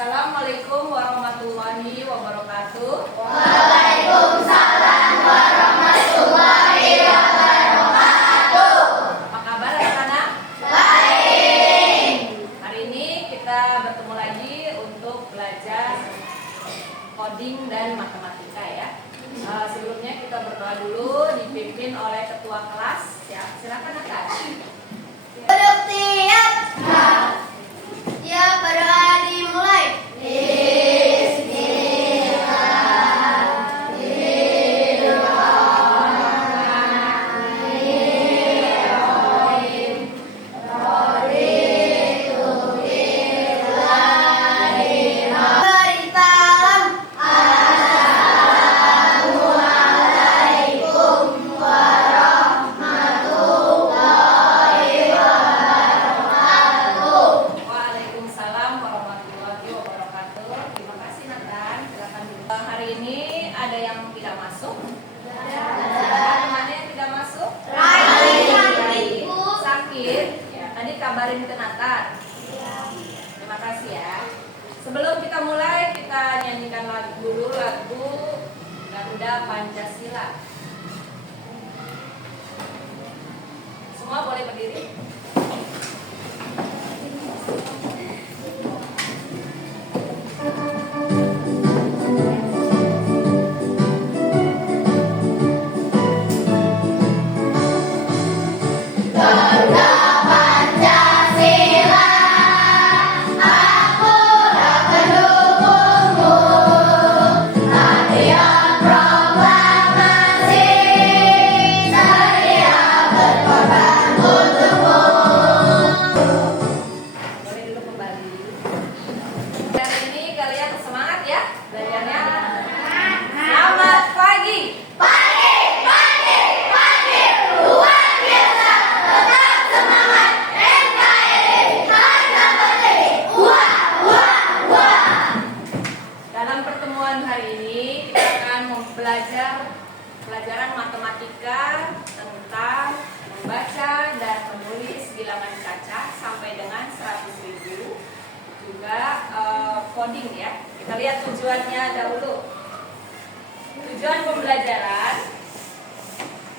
Assalamualaikum warahmatullahi wabarakatuh. Waalaikumsalam warahmatullahi wabarakatuh. Apa kabar anak-anak? Baik. Hari ini kita bertemu lagi untuk belajar coding dan matematika ya. Sebelumnya kita berdoa dulu, dipimpin oleh ketua kelas. Ya, silakan Nata. Duduk siap. Ya, berdoa dimulai. Waalaikumsalam warahmatullahi wabarakatuh. Terima kasih Nathan. Silakan dulu. Hari ini ada yang tidak masuk? Mana yang tidak masuk? Sakit. Ya, tadi kabarin ke Nathan. Terima kasih ya. Sebelum kita mulai, kita nyanyikan lagu Garuda Pancasila. Semua boleh berdiri. Garuda Pancasila, akulah pendukungmu. Latihan proklamasi, saya berkorban untukmu. Boleh dulu kembali. Hari ini kalian semangat ya belajarnya. Selamat pagi. Pagi, luar biasa, tetap semangat, NKRI, harga mati, wah. Dalam pertemuan hari ini kita akan belajar pelajaran matematika tentang membaca dan menulis bilangan kaca sampai dengan 100.000. Juga coding ya. Kita lihat tujuannya dahulu. Tujuan pembelajaran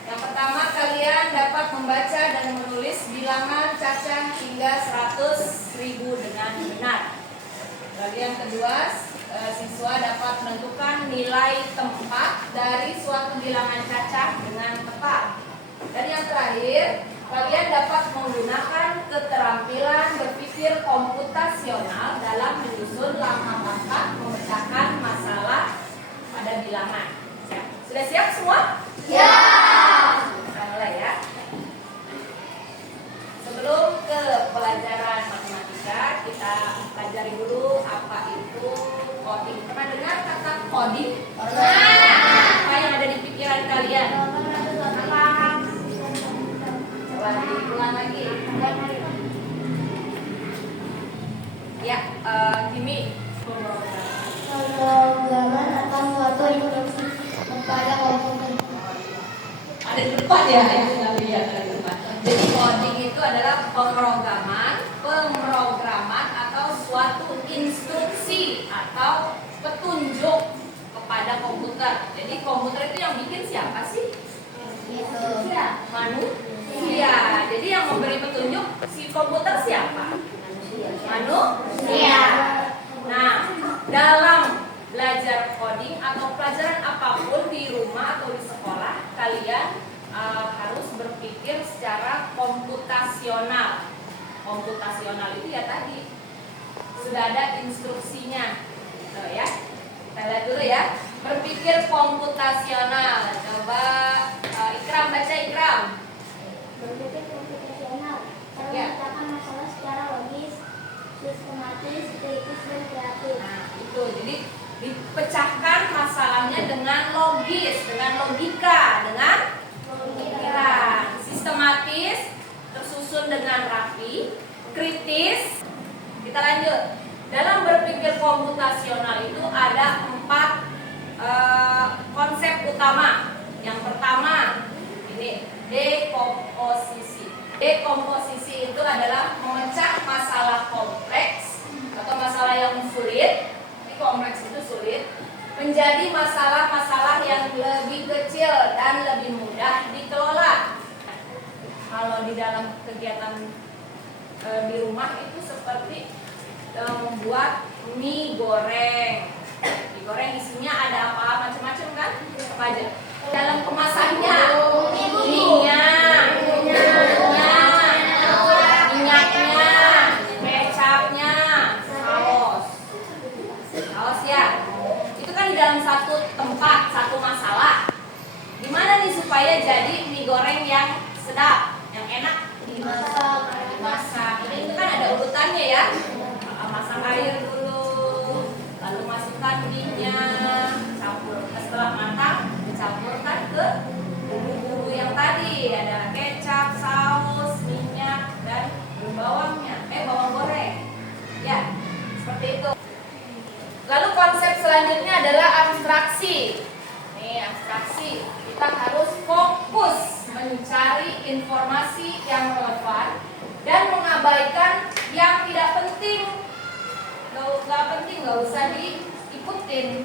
yang pertama, kalian dapat membaca dan menulis bilangan cacah hingga 100.000 dengan benar. Lalu yang kedua, siswa dapat menentukan nilai tempat dari suatu bilangan cacah dengan tepat. Dan yang terakhir, kalian dapat menggunakan keterampilan berpikir komputasional dalam menyusun langkah-langkah memecahkan masalah pada bilangan. Sudah siap semua? Ya. Kita mulai ya. Sebelum ke pelajaran matematika, kita pelajari dulu apa itu coding. Pernah dengar kata coding? Apa yang ada di pikiran kalian? Coba diulang lagi. Ya, Kimi. Pemrograman akan suatu instruksi kepada komputer. Ada di depan ya, itu nggak lihat ada di depan. Jadi coding itu adalah pemrograman atau suatu instruksi atau petunjuk kepada komputer. Jadi komputer itu yang bikin siapa sih? Manusia. Jadi yang memberi petunjuk si komputer siapa? Manusia. Nah, dalam belajar coding atau pelajaran apapun di rumah atau di sekolah, kalian harus berpikir secara komputasional. Komputasional itu ya tadi sudah ada instruksinya, gitu ya. Kita lihat dulu ya. Berpikir komputasional. Coba Ikram baca Ikram. Berpikir komputasional, Ya. memecahkan masalah secara logis, sistematis, kritis, dan kreatif. Nah, itu. Jadi dipecahkan masalahnya dengan logis, dengan logika, dengan pemikiran, sistematis, tersusun dengan rapi, kritis. Kita lanjut. Dalam berpikir komputasional itu ada 4 konsep utama. Yang pertama, ini dekomposisi. Dekomposisi itu adalah memecah masalah kompleks atau masalah yang sulit rumah itu seperti membuat mie goreng. Mie goreng isinya ada apa macam-macam kan? Apa aja? Dalam kemasannya minyak, minyaknya, kecapnya, saus ya. Itu kan di dalam satu tempat, satu masalah. Gimana nih supaya jadi mie goreng yang sedap, yang enak? Dimasak. Ini kan ada urutannya ya. Masak air dulu, lalu masukkan minyak, campur. Setelah matang, dicampurkan ke bumbu-bumbu yang tadi. Ada kecap, saus, minyak, dan bawangnya. Bawang goreng. Ya, seperti itu. Lalu konsep selanjutnya adalah abstraksi. Nih, abstraksi. Kita harus fokus mencari informasi yang relevan dan mengabaikan yang tidak penting. Nggak penting, nggak usah diikutin.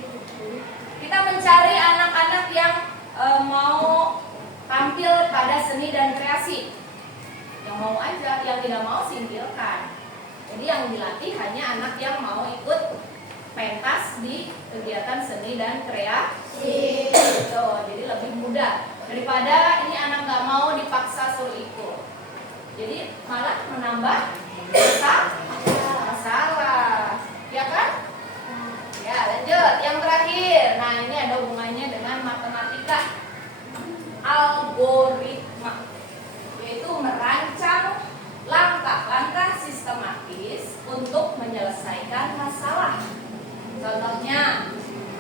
Kita mencari anak-anak yang mau tampil pada seni dan kreasi. Yang mau aja, yang tidak mau singkirkan. Jadi yang dilatih hanya anak yang mau ikut pentas di kegiatan seni dan kreasi. Jadi lebih mudah daripada ini anak nggak mau dipaksa suruh ikut. Jadi malah menambah masalah, ya kan? Ya, lanjut. Yang terakhir, nah ini ada hubungannya dengan matematika. Algoritma, yaitu merancang langkah-langkah sistematis untuk menyelesaikan masalah. Contohnya,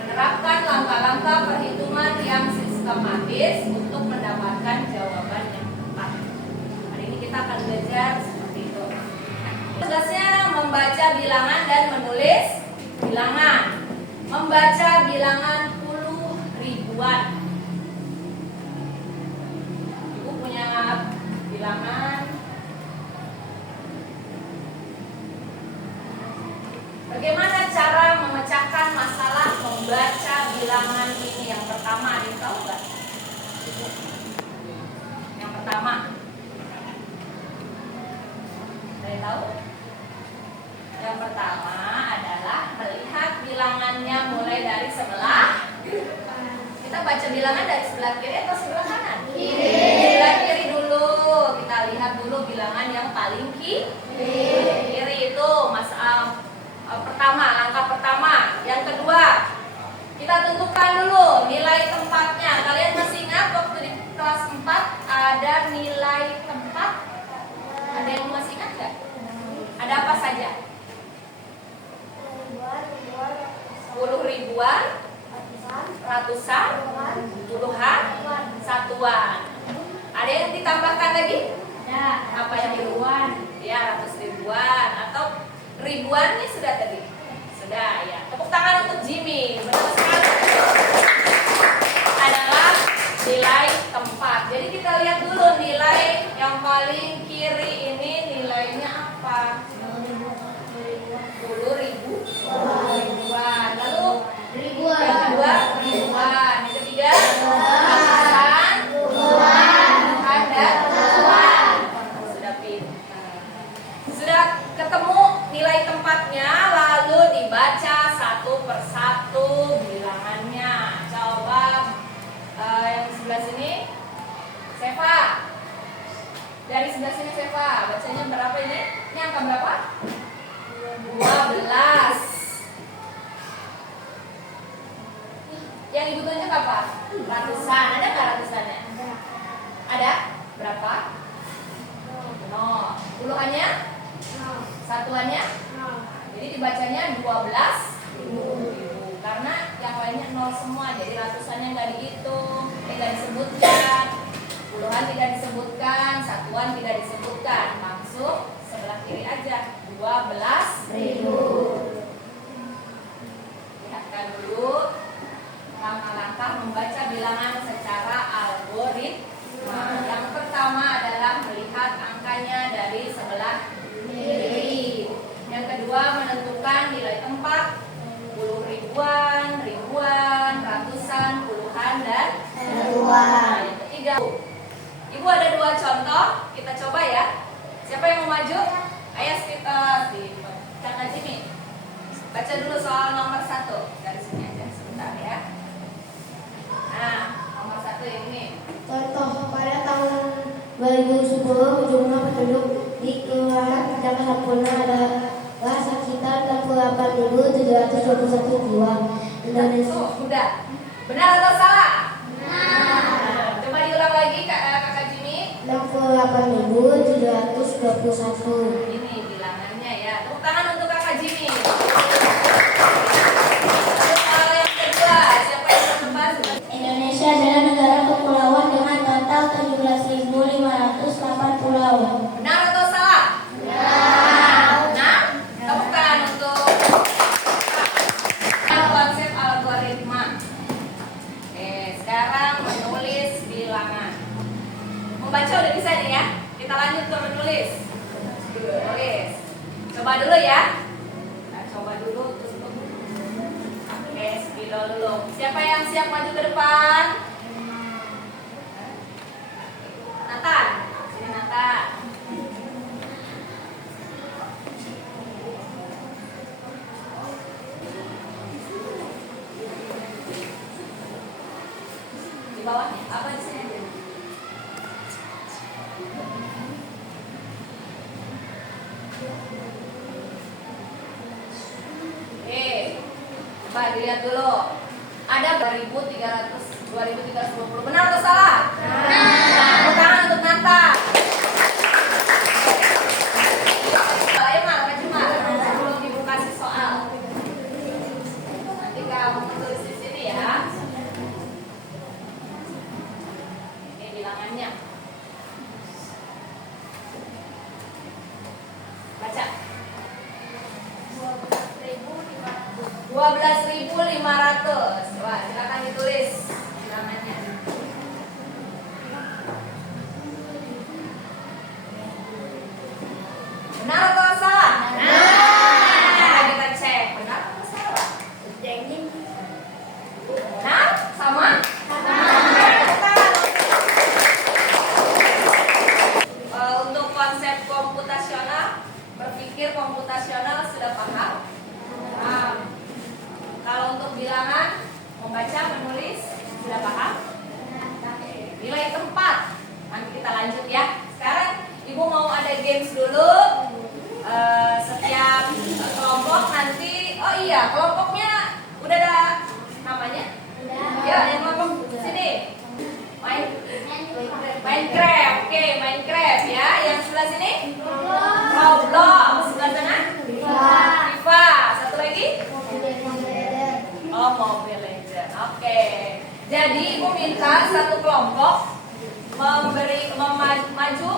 menerapkan langkah-langkah perhitungan yang sistematis untuk mendapatkan jawaban yang tepat. Hari ini kita akan belajar seperti itu. Tugasnya membaca bilangan dan menulis bilangan. Membaca bilangan puluh ribuan. Ibu punya bilangan. Bagaimana cara memecahkan masalah membaca bilangan ini? Yang pertama, ada yang tahu nggak? Yang pertama, ada yang tahu? Yang pertama adalah melihat bilangannya mulai dari sebelah. Kita baca bilangan dari sebelah kiri atau sebelah kanan? Kiri. Sebelah kiri dulu. Kita lihat dulu bilangan yang paling kiri. Kiri itu pertama, langkah pertama. Yang kedua, kita tentukan dulu nilai tempatnya. Kalian masih ingat waktu di kelas 4 ada nilai tempat? Ada yang masih ingat nggak? Ada apa saja? 10 ribuan, ratusan, puluhan, satuan. Ada yang ditambahkan lagi? Ya, apa yang ribuan? Ya, ratus ribuan atau ribuan nih sudah tadi? Sudah ya. Tepuk tangan untuk Jimmy. Benar sekali. Adalah nilai tempat. Jadi kita lihat dulu nilai yang paling kiri ini nilainya apa? 10 ribuan. Lalu ribuan. Yang kedua ribuan. Yang ketiga ratusan, puluhan, dan satuan. Sudah pintar. Sudah ketemu nilai tempatnya, lalu dibaca satu persatu bilangannya. Coba yang sebelah sini, Seva. Dari sebelah sini Seva, bacanya berapa ini? Ini angka berapa? 12. Yang ibu tunjuk apa? Ratusan. Ada nggak ratusannya? Ada? Berapa? 0. Puluhannya? Satuannya? Jadi dibacanya 12.000. Karena yang lainnya 0 semua, jadi ratusannya nggak dihitung, tidak disebutkan. Puluhan tidak disebutkan, satuan tidak disebutkan. Langsung sebelah kiri aja, 12.000. Lihatkan dulu langkah-langkah membaca bilangan secara algoritma. Yang pertama adalah melihat angkanya dari sebelah kiri. Yang kedua menentukan nilai tempat, 10 ribuan, ratusan, puluhan, dan satuan. Yang ketiga, Ibu ada 2 contoh, kita coba ya. Siapa yang mau maju? Ayo Baca dulu soal nomor 1 dari sini aja sebentar ya. Nah, nomor 1 ini. Contoh, pada tahun 2010 jumlah penduduk di Kelurahan Kecamatan Sampurna adalah sekitar 68.721 jiwa. Indonesia. Udah. Benar atau salah? Benar. Coba diulang lagi Kakak Jimmy. 68.721. Ini bilangannya ya. Tepuk tangan untuk Kakak Jimmy. Soal yang kedua, siapa yang mau nebak? Indonesia adalah negara kepulauan dengan total 17.508 pulau. Benar atau salah? Benar. Nah, tepuk tangan untuk konsep algoritma. Oke, sekarang menulis bilangan. Membaca udah bisa nih ya. Kita lanjut ke menulis. Tulis. Coba dulu ya. Nah, coba dulu tutup. Oke, spidol dulu. Siapa yang siap maju ke depan? Nata. Sini Nata. Di bawahnya apa di sini? Coba dilihat dulu. Ada 2320. Benar atau salah? Benar. Tepuk tangan untuk Nata. Ayo maju sebelum Ibu kasih soal. Nanti kamu tulis di sini ya. Ini bilangannya. Baca. 12.500. Wah, silakan ditulis bilangannya. Benar atau salah? Benar. Kita cek benar atau salah. Benar? Sama? Untuk konsep komputasional, berpikir komputasional sudah paham? Kalau untuk bilangan, membaca, menulis, sudah paham? Nilai tempat. Nanti kita lanjut ya. Sekarang Ibu mau ada games dulu. Setiap kelompok nanti, oh iya, kelompoknya udah ada namanya? Ya, yang kelompok sini. Minecraft. Oke, Minecraft ya. Yang sebelah sini? Roblox. Sebelah sana? FIFA. Satu lagi? Oh, Mobile Legends. Oke. Jadi Ibu minta satu kelompok maju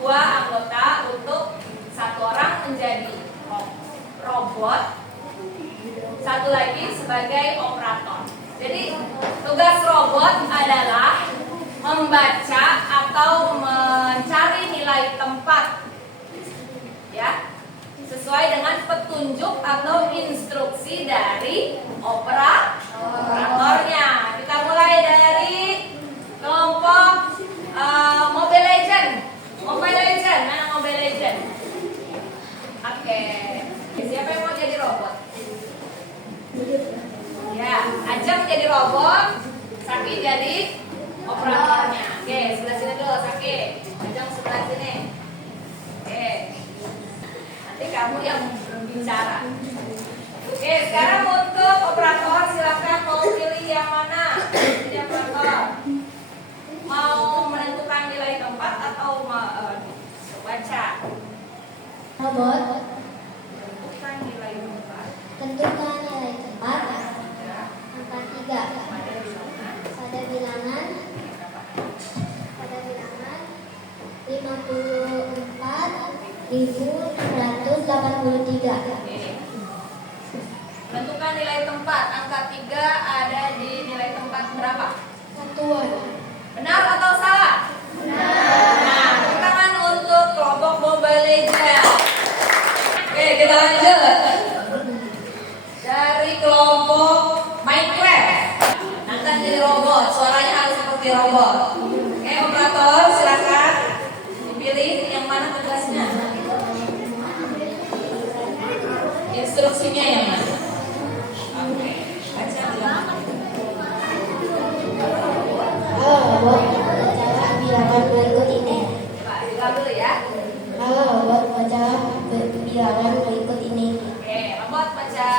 2 anggota untuk satu orang menjadi robot, satu lagi sebagai operator. Jadi tugas robot adalah membaca atau mencari nilai tempat, ya, sesuai dengan petunjuk atau instruksi dari operatornya. Kita mulai dari kelompok Mobile Legend. Mobile Legend, mana Mobile Legend? Oke. Siapa yang mau jadi robot? Ya, Ajeng jadi robot, Saki jadi operatornya. Oke, sebelah sini dulu Saki. Ajeng sebelah sini. Oke. Nanti kamu yang bicara. Oke, sekarang untuk operator silakan mau pilih yang mana? Jadi operator mau menentukan nilai tempat atau baca? Robot, Tentukan nilai tempat. tentukan nilai tempat. Angka 3. Pada bilangan. Pada bilangan 54.183. Tentukan nilai tempat. Angka 3 ada di nilai tempat berapa? Satuan. Benar atau salah? Benar. Nah, tepuk tangan untuk kelompok Mobile Legends. Oke, kita lanjut. Dari kelompok Minecraft. Nanti jadi robot. Suaranya harus seperti robot. Oke, operator silakan dipilih yang mana tugasnya. Instruksinya yang mana? Oke, baca ulang. Halo robot, bacalah bilangan berikut ini. Coba diulang dulu ya. Halo robot, bacalah bilangan berikut ini. Oke, robot baca.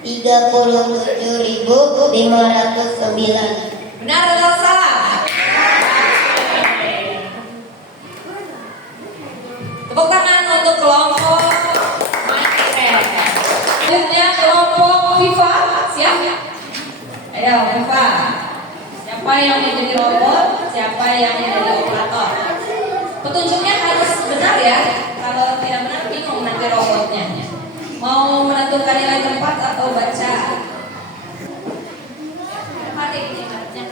37.509. Benar atau salah? Tepuk tangan untuk kelompok Minecraft. Selanjutnya kelompok Viva, siap? Ayo Viva. Siapa yang menjadi robot? Siapa yang menjadi operator? Petunjuknya harus benar ya. Kalau tidak benar bingung nanti robotnya. Mau menentukan nilai tempat atau baca? Hati ini harusnya.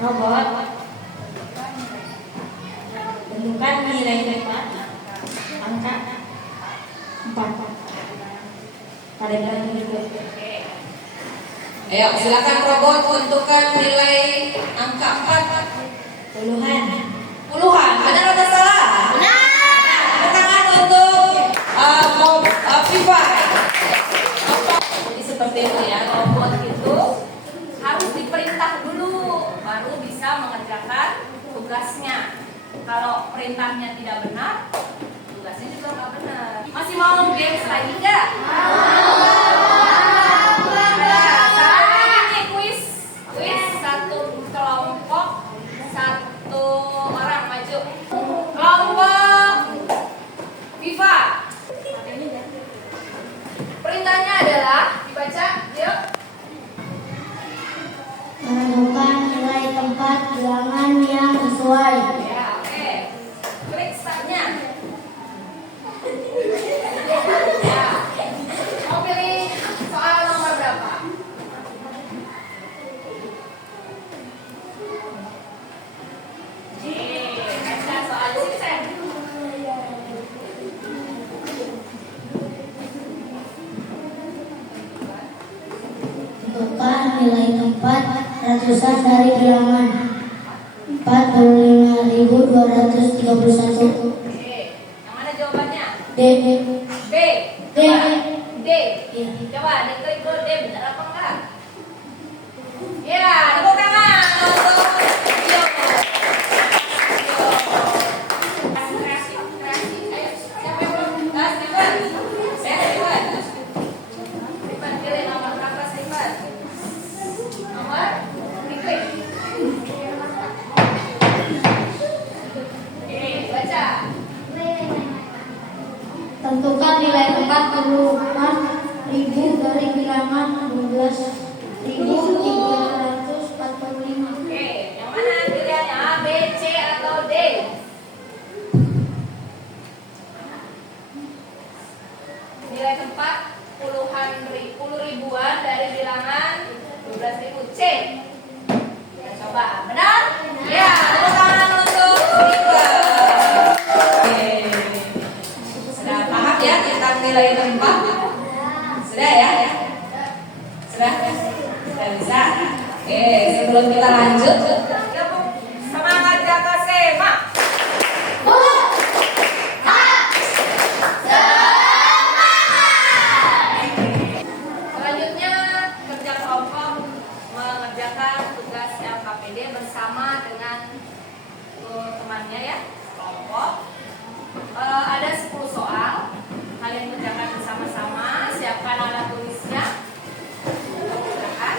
Robot, tentukan nilai tempat angka 4 pada nilai berikut. Ayo silakan robot tentukan nilai angka 4. Puluhan. Puluhan, benar atau salah? Benar. Tepuk tangan untuk Viva. Jadi seperti itu ya, robot itu harus diperintah dulu baru bisa mengerjakan tugasnya. Kalau perintahnya tidak benar, tugasnya juga nggak benar. Masih mau games lagi nggak? Ini kuis satu kelompok, satu orang maju. Kelompok Viva. Perintahnya adalah dibaca, yuk. Menentukan nilai tempat bilangan yang sesuai. Ya, oke. Klik startnya. Ya. Mau pilih soal nomor berapa? Baca soal sukses. Tentukan nilai tempat ratusan dari bilangan 45.231. Oke. Yang mana jawabannya? D. B. D. Coba. D. Iya. Coba diklik dulu D benar apa enggak? Ya, tepuk tangan untuk Bio. Kreasi. Ayo, siapa yang belum? Steven. Steven. Steven, pilih nomor berapa Steven? Nomor? Diklik. Oke, baca. Tentukan nilai tempat puluhan ribu dari bilangan 12.345. Oke, yang mana pilihannya? A, B, C, atau D? Nilai tempat puluh ribuan dari bilangan 12.000. C. Kita coba. Benar? Ya, tepuk tangan untuk Viva. Oke. Sudah paham ya tentang nilai tempat? Sudah ya? Sudah? Sudah bisa? Oke, sebelum kita lanjut, semangat jaga semak. Selanjutnya kerja kelompok mengerjakan tugas LKPD bersama dengan temannya ya, kelompok. Ada 10 soal. Kalian kerjakan bersama-sama. Siapkan alat tulisnya. Silakan.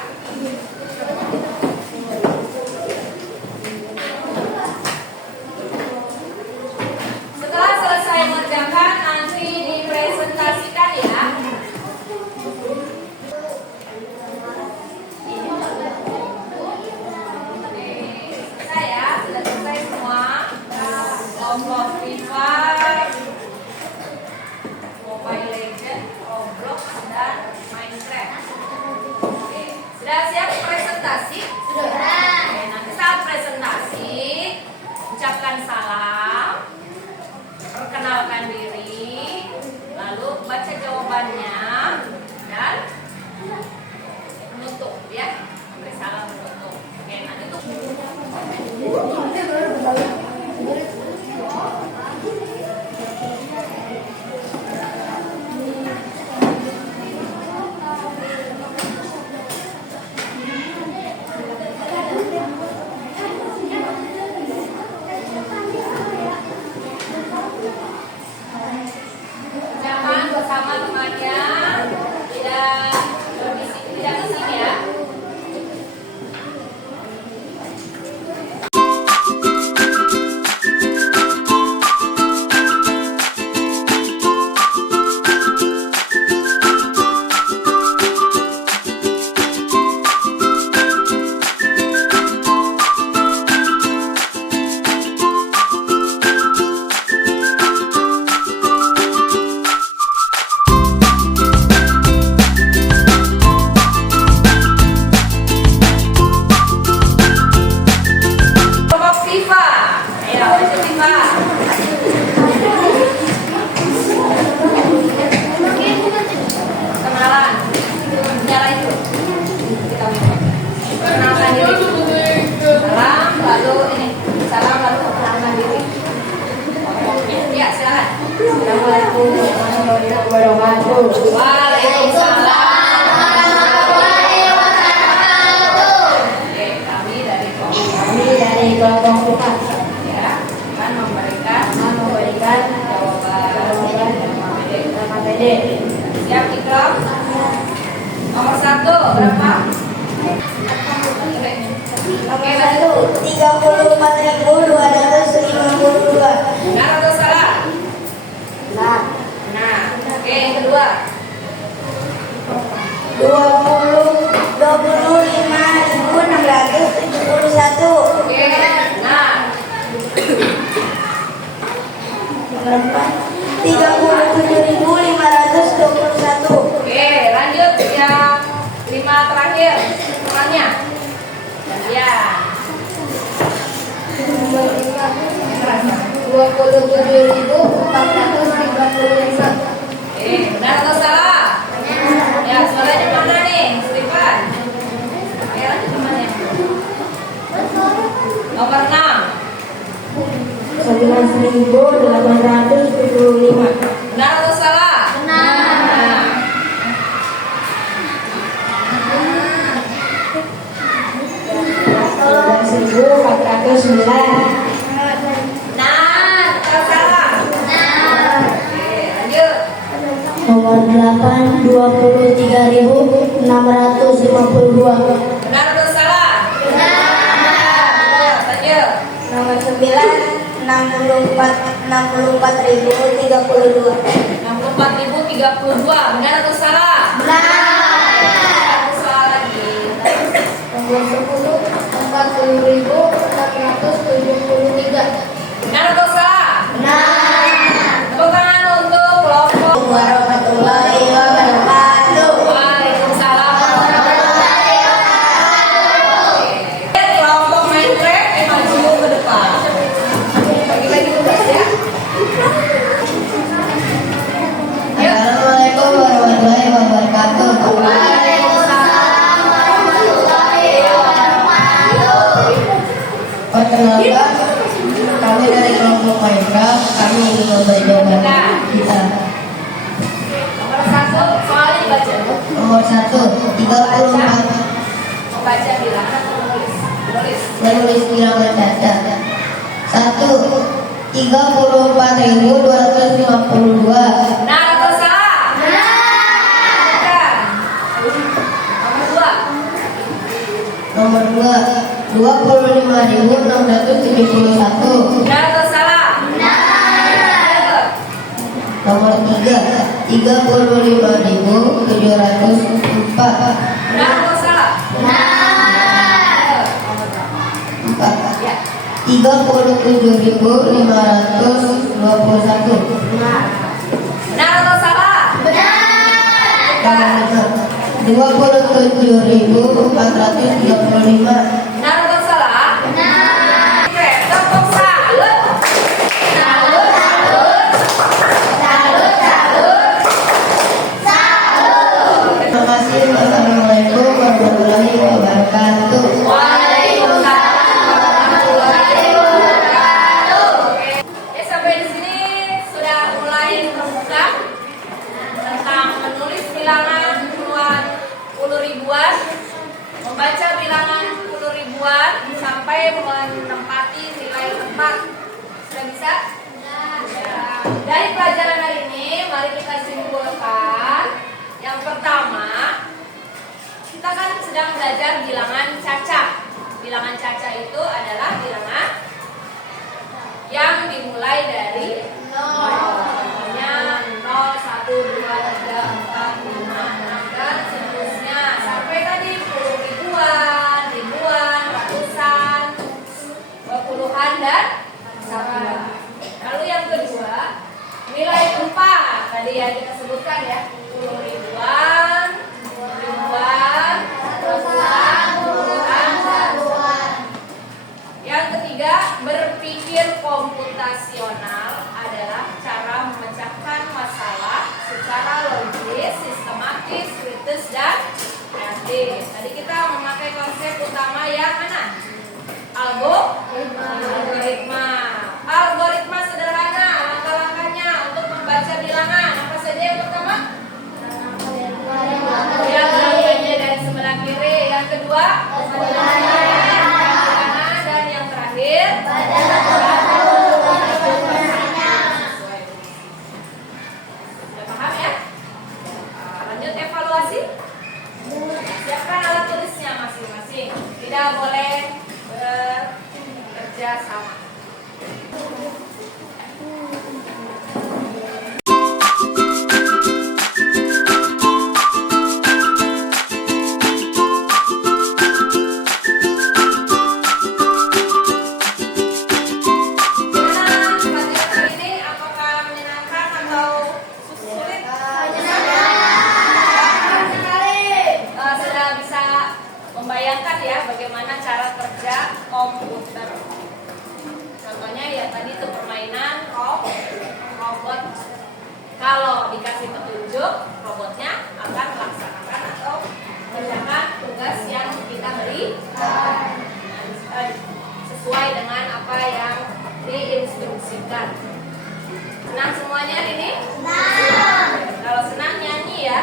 Nomor 1 berapa? Oke, lanjut. 34.252. Benar atau salah? Nah, Nah, oke, yang kedua. 25.671. Oke, nah. Berapa? 37.521. Oke, lanjut yang 5 terakhir. Hitungannya. Ya. 27.435. Oke, benar atau salah? Ya, suaranya mana nih? Stefan. Oke, lanjut temannya. Nomor 6. 11.875. Benar atau salah? Benar. 11.409. Benar atau salah? Oke, lanjut. Nomor 8, 23.652. Benar atau salah? Benar. Lanjut. Nomor 9, 64.032. 64.032. Benar atau salah? Satu soal lagi. Nomor 10, 40.673. Benar atau salah? Tepuk tangan untuk kelompok. Warahmatullahi wabarakatuh. Waalaikumsalam warahmatullahi wabarakatuh. Oke, kelompok Minecraft maju ke depan. Bagi-bagi tugas ya. Yuk. Assalamualaikum warahmatullahi wabarakatuh. Waalaikumsalam warahmatullahi wabarakatuh. Perkenalkan, kami dari kelompok Minecraft. Kami ingin memberi jawaban kita. Nomor 1 soalnya dibaca. Nomor 1, 34. Membaca bilangan menulis. Menulis. Menulis bilangan caca. 1, 34.252. Benar atau salah? Benar. Nomor 2. Nomor 2, 25.671. Benar atau salah? Benar. Nomor 3, 35.704. Benar atau salah? Benar. 4, Ya. 37.521. Benar atau salah? Nomor 27.435. Benar atau salah? Benar. Oke, tepuk salut. Salut, salut. Salut, salut. Salut. Terima kasih. Wassalamualaikum warahmatullahi wabarakatuh. Waalaikumsalam warahmatullahi wabarakatuh. Oke, sampai di sini sudah mulai terbuka tentang menulis bilangan puluhan puluh ribuan, membaca bilangan puluh ribuan sampai menempati nilai tempat. Sudah bisa? Ya. Dari pelajaran hari ini, mari kita simpulkan. Yang pertama, kita kan sedang belajar bilangan caca. Bilangan caca itu adalah bilangan yang dimulai dari 0. Contohnya 0, 1, 2, 3, 4, 5, 6 dan seterusnya sampai tadi puluh ribuan, ribuan, ratusan, puluhan dan satuan. Lalu yang kedua, nilai tempat. Tadi ya kita sebutkan ya, 10 ribuan, masing-masing? Siapkan alat tulisnya masing-masing. Tidak boleh bekerja sama. Membayangkan ya bagaimana cara kerja komputer. Contohnya ya tadi itu permainan robot. Kalau dikasih petunjuk, robotnya akan melaksanakan atau mengerjakan tugas yang kita beri sesuai dengan apa yang diinstruksikan. Senang semuanya ini? Senang. Kalau senang nyanyi ya.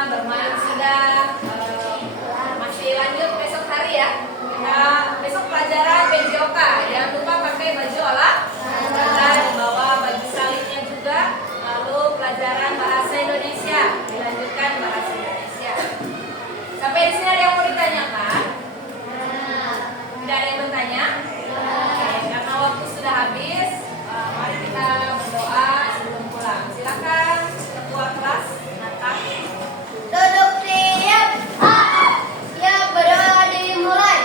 Bermain sudah, masih lanjut besok hari ya. Besok pelajaran BJOK, jangan lupa pakai baju olahraga, bawa baju salitnya juga. Lalu pelajaran bahasa Indonesia, dilanjutkan bahasa Indonesia. Sampai di sini ada yang mau ditanyakan? Tidak ada yang bertanya? Oke, karena waktu sudah habis, mari kita berdoa sebelum pulang. Silakan ketua kelas Nathan. Duduk siap. Siap, berdoa dimulai.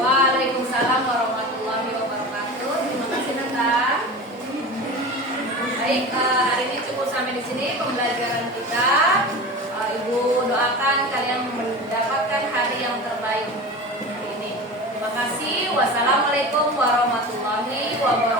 Waalaikumsalam warahmatullahi wabarakatuh. Terima kasih Nathan. Baik, hari ini cukup sampai di sini pembelajaran kita. Ibu doakan kalian mendapatkan hari yang terbaik hari ini. Terima kasih. Wassalamualaikum warahmatullahi wabarakatuh.